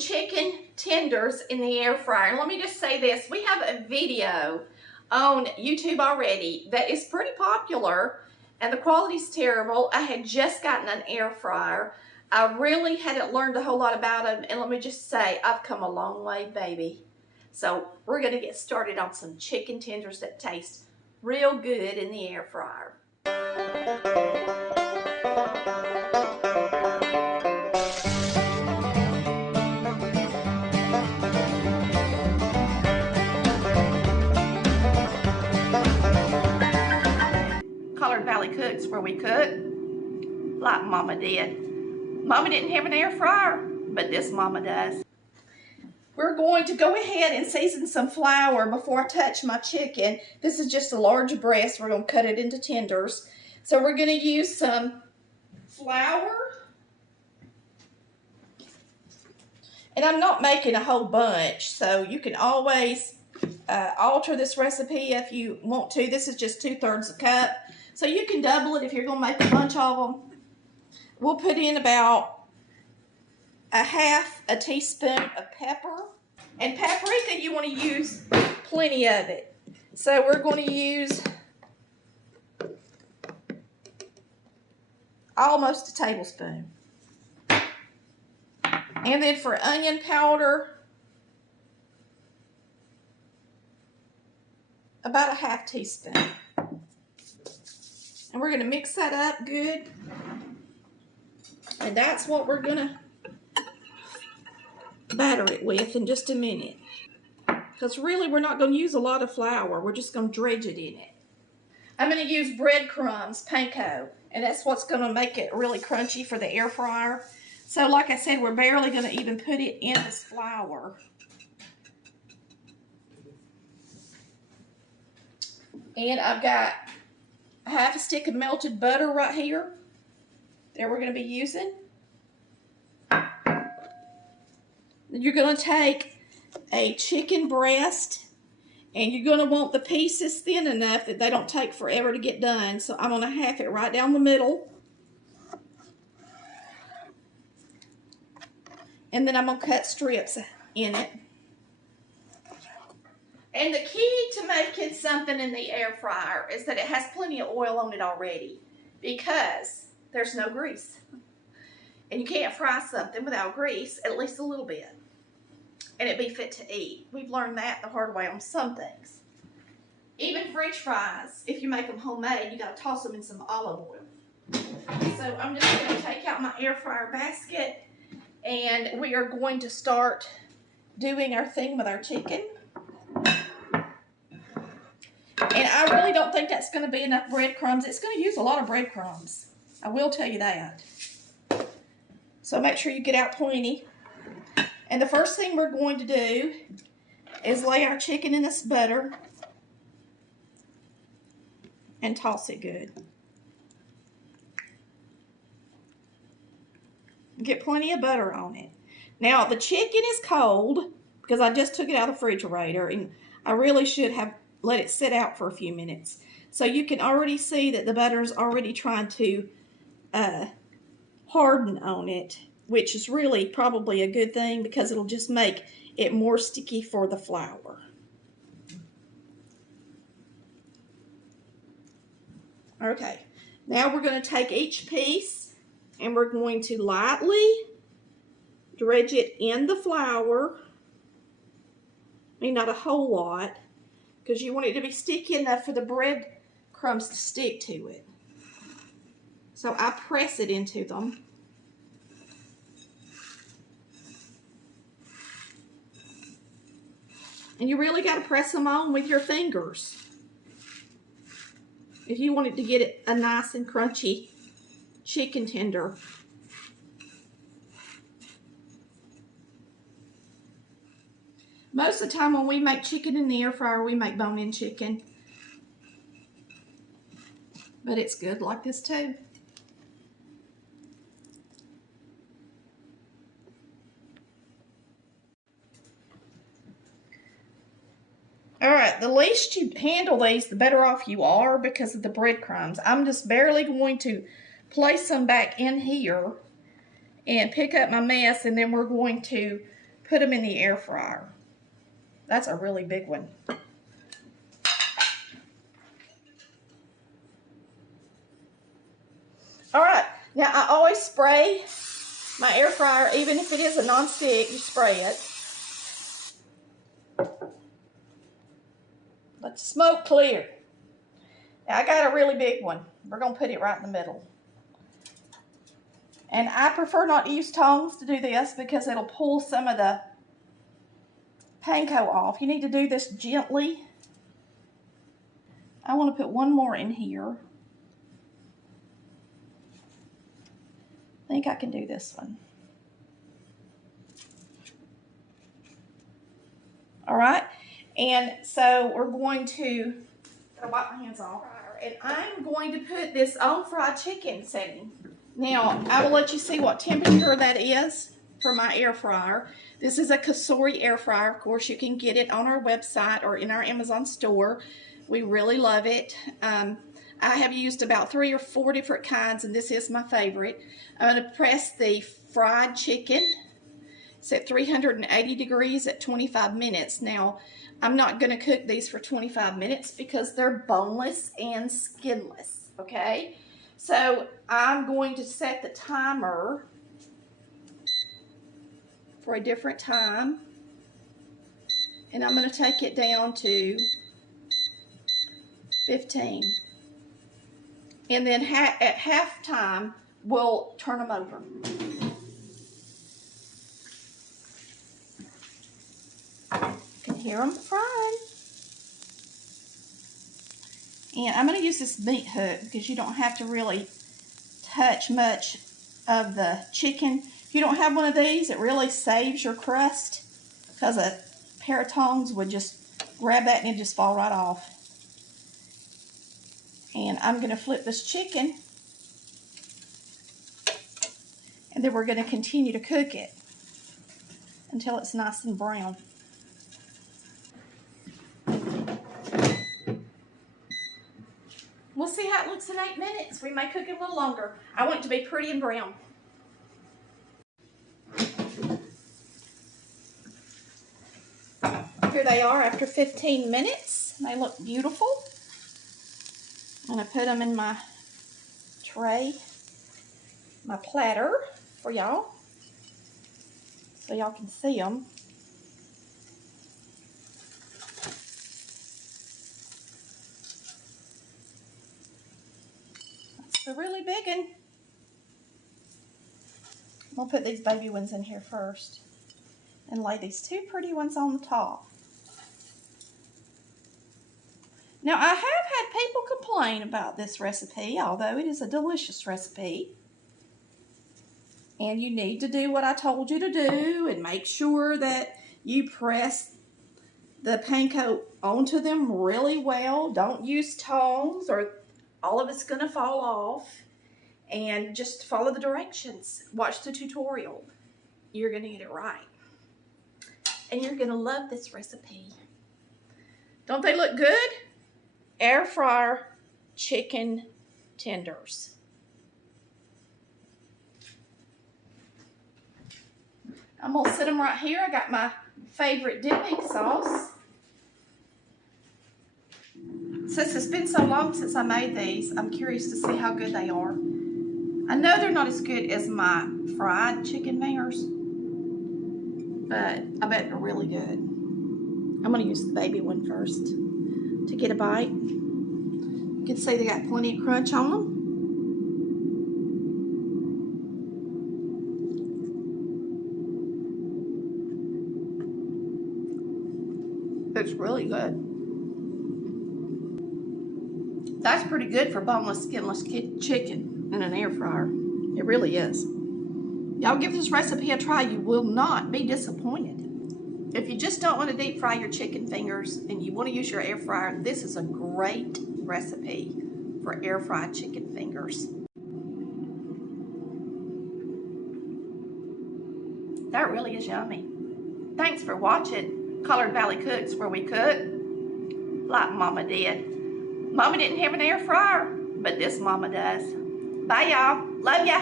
chicken tenders in the air fryer. Let me just say this. We have a video on YouTube already that is pretty popular and the quality's terrible. I had just gotten an air fryer. I really hadn't learned a whole lot about them, and let me just say, I've come a long way, baby. So we're going to get started on some chicken tenders that taste real good in the air fryer. Valley Cooks, where we cook like Mama did. Mama didn't have an air fryer, but this Mama does. We're going to go ahead and season some flour before I touch my chicken. This is just a large breast. We're going to cut it into tenders. So we're going to use some flour. And I'm not making a whole bunch, so you can always alter this recipe if you want to. This is just 2/3 a cup. So you can double it if you're going to make a bunch of them. We'll put in about a half a teaspoon of pepper. And paprika, you want to use plenty of it. So we're going to use almost a tablespoon. And then for onion powder, about a half teaspoon. And we're going to mix that up good. And that's what we're going to batter it with in just a minute. Because really we're not going to use a lot of flour. We're just going to dredge it in it. I'm going to use breadcrumbs, panko. And that's what's going to make it really crunchy for the air fryer. So like I said, we're barely going to even put it in this flour. And I've got half a stick of melted butter right here that we're going to be using. You're going to take a chicken breast and you're going to want the pieces thin enough that they don't take forever to get done. So I'm going to half it right down the middle. And then I'm going to cut strips in it. And the key to making something in the air fryer is that it has plenty of oil on it already, because there's no grease. And you can't fry something without grease, at least a little bit, and it be fit to eat. We've learned that the hard way on some things. Even French fries, if you make them homemade, you got to toss them in some olive oil. So I'm just going to take out my air fryer basket, and we are going to start doing our thing with our chicken. And I really don't think that's going to be enough breadcrumbs. It's going to use a lot of breadcrumbs. I will tell you that. So make sure you get out plenty. And the first thing we're going to do is lay our chicken in this butter and toss it good. Get plenty of butter on it. Now the chicken is cold because I just took it out of the refrigerator, and I really should have let it sit out for a few minutes. So you can already see that the butter is already trying to harden on it, which is really probably a good thing because it'll just make it more sticky for the flour. Okay, now we're going to take each piece and we're going to lightly dredge it in the flour. I mean, not a whole lot, because you want it to be sticky enough for the breadcrumbs to stick to it. So I press it into them. And you really got to press them on with your fingers if you want it to get it a nice and crunchy chicken tender. Most of the time when we make chicken in the air fryer, we make bone-in chicken. But it's good like this too. Alright, the least you handle these, the better off you are because of the breadcrumbs. I'm just barely going to place them back in here and pick up my mess, and then we're going to put them in the air fryer. That's a really big one. All right, now I always spray my air fryer, even if it is a non-stick, you spray it. Let the smoke clear. Now I got a really big one. We're gonna put it right in the middle. And I prefer not to use tongs to do this because it'll pull some of the panko off. You need to do this gently. I want to put one more in here. I think I can do this one. All right, and so we're going to wipe my hands off, and I'm going to put this on fried chicken setting. Now, I will let you see what temperature that is for my air fryer. This is a Cosori air fryer. Of course, you can get it on our website or in our Amazon store. We really love it. I have used about 3 or 4 different kinds, and this is my favorite. I'm going to press the fried chicken. It's at 380 degrees at 25 minutes. Now, I'm not going to cook these for 25 minutes because they're boneless and skinless, okay? So, I'm going to set the timer for a different time, and I'm going to take it down to 15. And then at halftime, we'll turn them over. You can hear them frying. And I'm going to use this meat hook because you don't have to really touch much of the chicken. If you don't have one of these, it really saves your crust because a pair of tongs would just grab that and it'd just fall right off. And I'm going to flip this chicken, and then we're going to continue to cook it until it's nice and brown. We'll see how it looks in 8 minutes. We may cook it a little longer. I want it to be pretty and brown. Here they are after 15 minutes. They look beautiful. I'm going to put them in my tray, my platter for y'all, so y'all can see them. That's the really big one. We'll put these baby ones in here first and lay these 2 pretty ones on the top. Now, I have had people complain about this recipe, although it is a delicious recipe. And you need to do what I told you to do and make sure that you press the panko onto them really well. Don't use tongs or all of it's going to fall off. And just follow the directions. Watch the tutorial. You're going to get it right. And you're going to love this recipe. Don't they look good? Air fryer chicken tenders. I'm going to set them right here. I got my favorite dipping sauce. Since it's been so long since I made these, I'm curious to see how good they are. I know they're not as good as my fried chicken fingers, but I bet they're really good. I'm going to use the baby one first to get a bite. You can see they got plenty of crunch on them. It's really good. That's pretty good for boneless, skinless chicken in an air fryer. It really is. Y'all give this recipe a try. You will not be disappointed. If you just don't want to deep fry your chicken fingers and you want to use your air fryer, this is a great recipe for air fried chicken fingers. That really is yummy. Thanks for watching Collard Valley Cooks, where we cook like Mama did. Mama didn't have an air fryer, but this Mama does. Bye, y'all. Love ya.